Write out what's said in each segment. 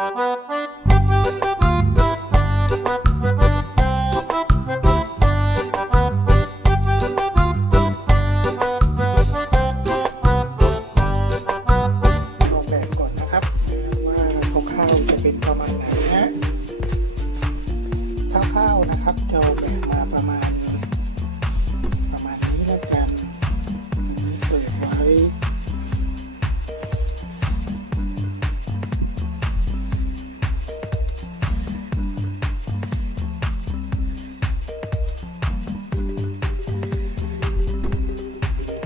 แบบก่อนนะครับว่าคร่าวๆจะเป็นประมาณไหนนะคร่าวๆนะครับจะแบบมาประมาณนี้แล้วกันเปิดไว้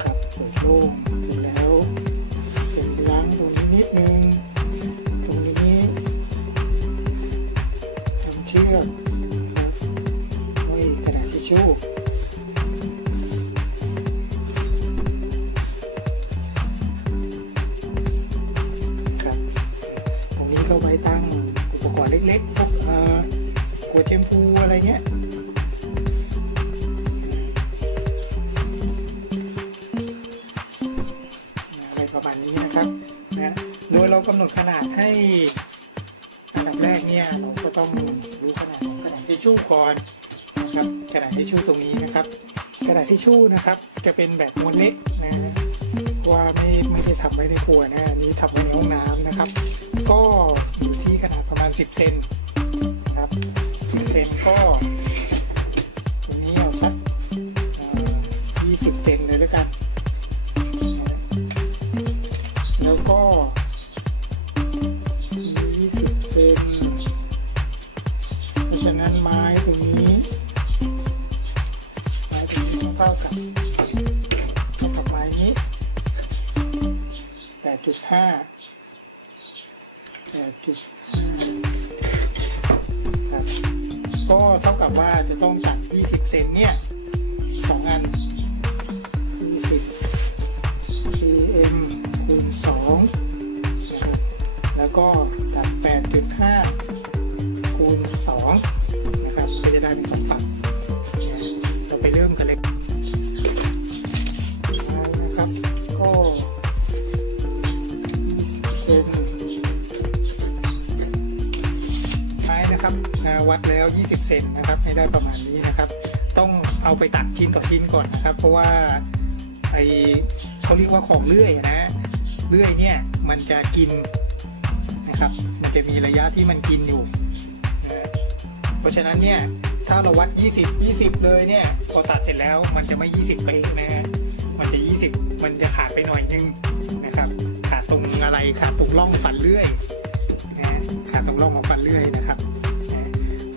ครับเปิดโล่งเสร็จแล้วเป็นล้างตรงนี้นิดนึงตรงนี้ทำเชือกไว้กระดาษทิชชู่ก็ไว้ตั้งอุปกรณ์เล็กๆพวกขวดแชมพูอะไรเงี้ยอะไรประมาณนี้นะครับนะโดยเรากำหนดขนาดให้อันดับแรกเนี่ยเราก็ต้องรู้ขนาดของกระดาษทิชชู่ก่อนนะครับกระดาษทิชชู่ตรงนี้นะครับกระดาษทิชชู่นะครับจะเป็นแบบม้วนเล็กนะว่าไม่ได้ทำไว้ในครัวนะอันนี้ทำไว้ในห้องน้ำนะครับก็อยู่ที่ขนาดประมาณ10 เซนครับ10 เซนก็ตรงนี้เอาสัก20 เซนเลยแล้วกันแล้วก็20 เซนเพราะฉะนั้นไม้ตรงนี้เท่ากับไม้นี้ 8.5ครับก็เท่ากับว่าจะต้องตัด20 เซนเนี่ย2 อัน20 cm คูณ2นะครับแล้วก็ตัด 8.5 คูณ2นะครับก็จะได้เป็น2 ฝั่งเราไปเริ่มกันเลยนะครับก็วัดแล้ว20 เซนนะครับให้ได้ประมาณนี้นะครับต้องเอาไปตัดชิ้นต่อชิ้นก่อนนะครับเพราะว่าเขาเรียกว่าของเลื่อยนะเลื่อยเนี่ยมันจะกินนะครับมันจะมีระยะที่มันกินอยู่นะเพราะฉะนั้นเนี่ยถ้าเราวัด20เลยเนี่ยพอตัดเสร็จแล้วมันจะไม่20เป๊ะนะฮะมันจะ20มันจะขาดไปหน่อยนึงนะครับขาดตรงอะไรขาดตรงร่องฟันเลื่อยนะขาดตรงร่องของฟันเลื่อยนะครับ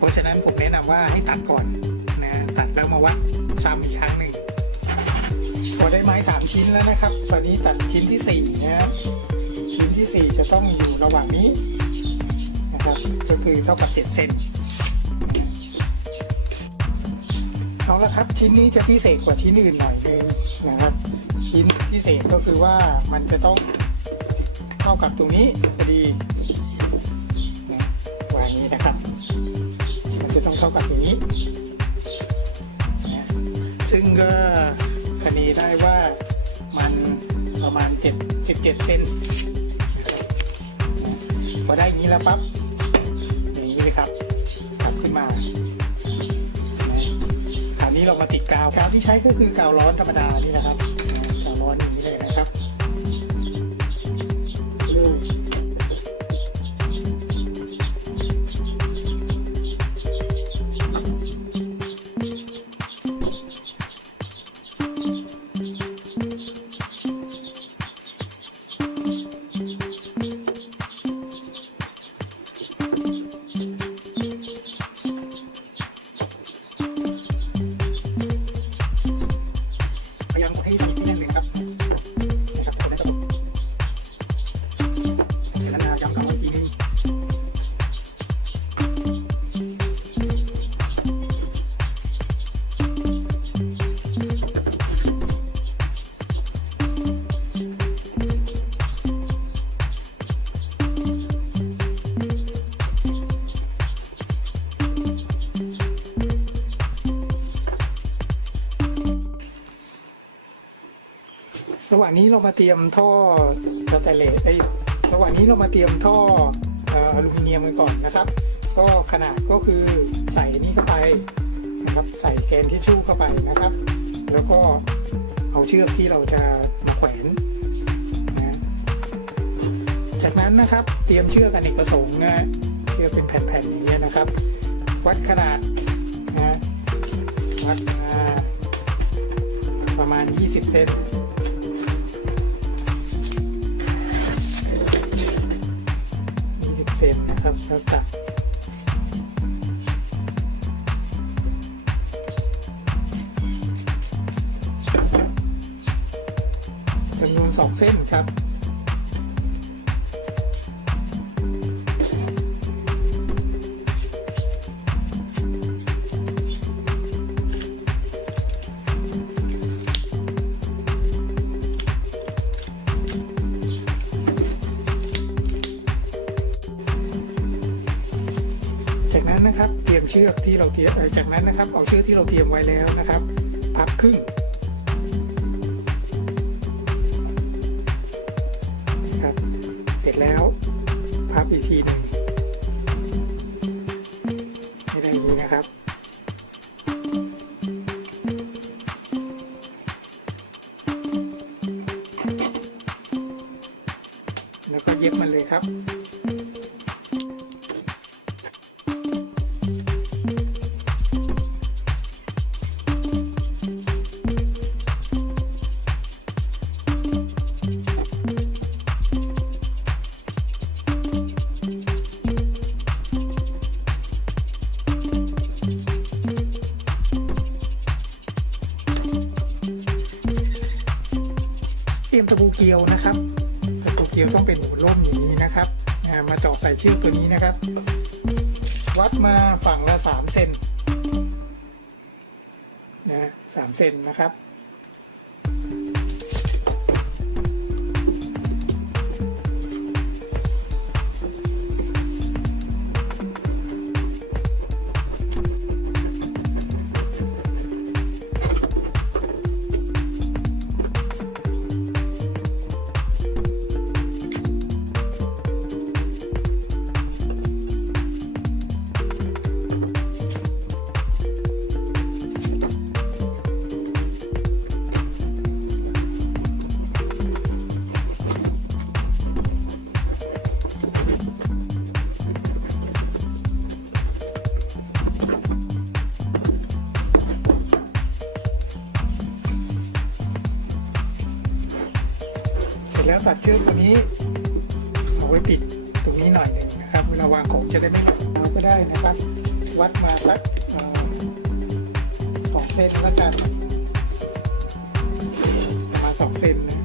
เพราะฉะนั้นผมแนะนำว่าให้ตัดก่อนนะตัดแล้วมาวัดซ้ำอีกครั้งหนึ่งพอได้ไม้3 ชิ้นแล้วนะครับตอนนี้ตัดชิ้นที่4นะครับชิ้นที่4จะต้องอยู่ระหว่างนี้นะครับก็คือเท่ากับ7 เซนเอาละครับชิ้นนี้จะพิเศษกว่าชิ้นอื่นหน่อยนึงนะครับชิ้นพิเศษก็คือว่ามันจะต้องเท่ากับตรงนี้พอดีนะวางนี้นะครับจะต้องเท่ากับอย่างนี้นะซึ่งก็คณีได้ว่ามันประมาณ17 เซนพอได้อย่างนี้แล้วปั๊บอย่างนี้เลยครับขับขึ้นมาคราวนี้เรามาติดกาวที่ใช้ก็คือกาวร้อนธรรมดานี่นะครับกาวร้อนอย่างนี้เลยนะครับระหว่างนี้เรามาเตรียมท่อสแตนเลสระหว่างนี้เรามาเตรียมท่อ อลูมิเนียมกันก่อนนะครับก็ขนาดก็คือใส่นี้เข้าไปนะครับใส่แกนทิชชู่เข้าไปนะครับแล้วก็เอาเชือกที่เราจะมาแขวนนะจากนั้นนะครับเตรียมเชือกอเนกประสงค์นะเชือกเป็นแผ่นๆอย่างนี้นะครับวัดขนาดนะวัดมาประมาณ20 เซนเซนนะครับแล้วตัดจำนวน2 เส้นครับจากนั้นนะครับเตรียมเชือกที่เราเตรียมจากนั้นนะครับเอาเชือกที่เราเตรียมไว้แล้วนะครับพับครึ่งครับเสร็จแล้วพับอีกทีหนึ่งให้ได้อย่างนี้นะครับแล้วก็เย็บมันเลยครับเตรียมตะปูเกลียวนะครับตะปูเกลียวต้องเป็นหัวร่มอย่างนี้นะครับมาเจาะใส่เชือกตัวนี้นะครับวัดมาฝั่งละ3 เซนนะ3 เซนนะครับแล้วตัดเชือกตัวนี้เอาไว้ปิดตรงนี้หน่อยหนึ่งนะครับเวลาวางของจะได้ไม่หล่นเอาก็ได้นะครับวัดมาสัก2 เซนแล้วกันประมาณ2 เซนนะ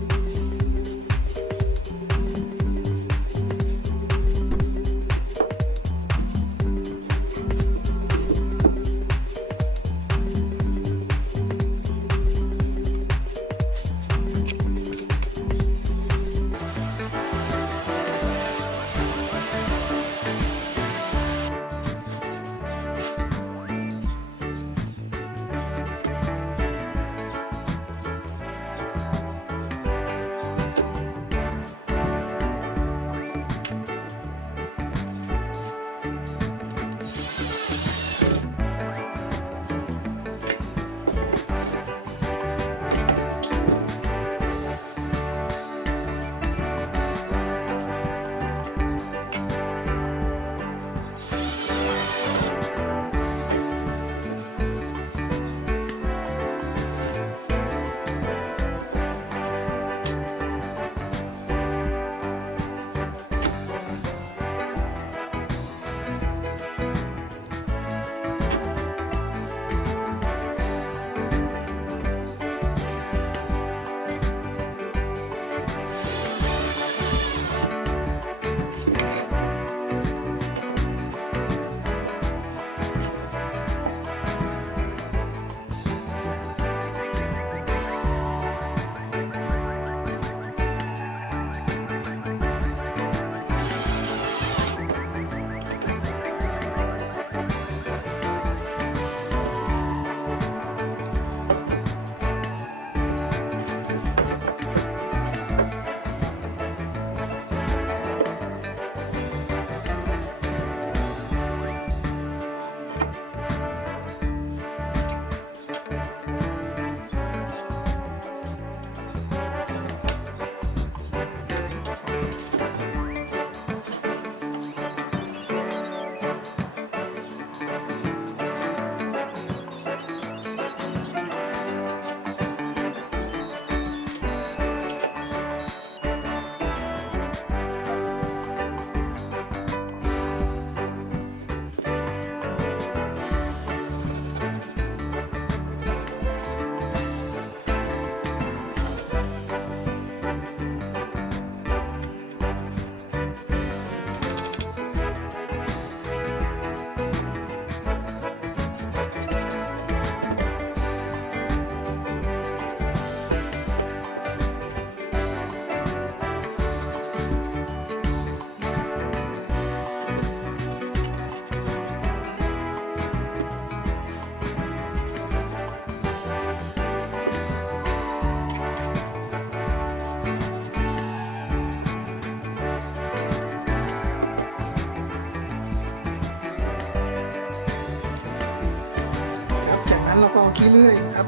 เราก็เอาขี้เลื่อยนะครับ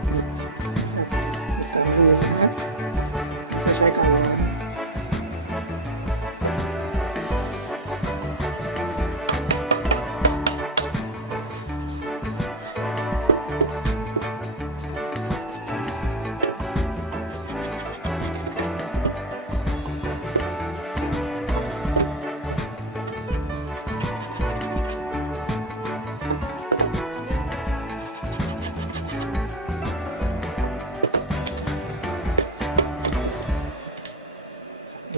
แต่ดูนะครับไม่ใช้การร้อน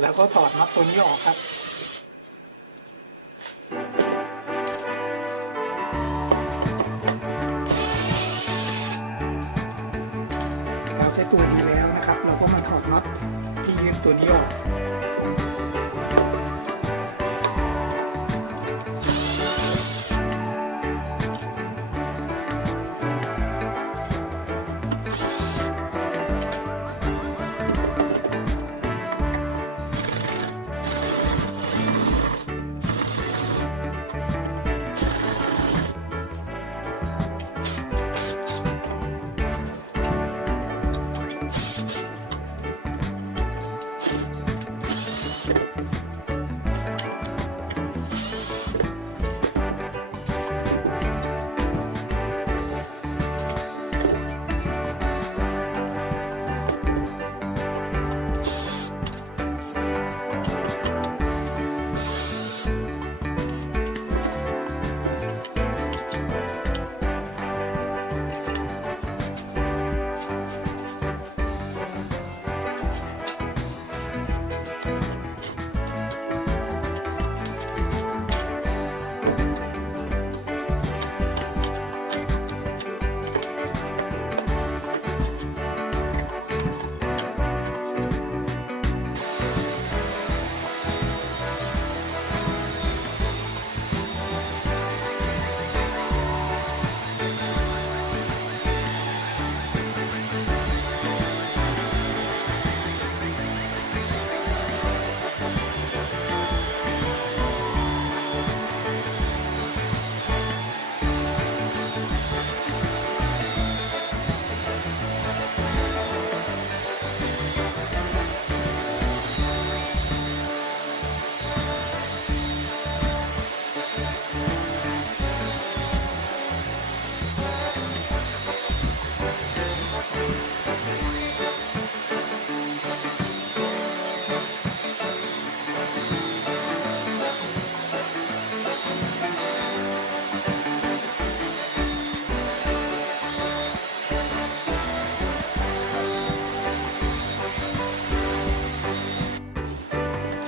แล้วก็ถอดน็อตตัวนี้ออกครับเราใช้ตัวนี้แล้วนะครับ เราก็มาถอดน็อตที่ยึดตัวนี้ออก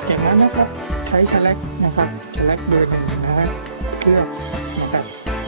จากนั้นนะครับใช้แฉลกนะครับแฉลกเบอร์ 1นะฮะเครื่องนะครับ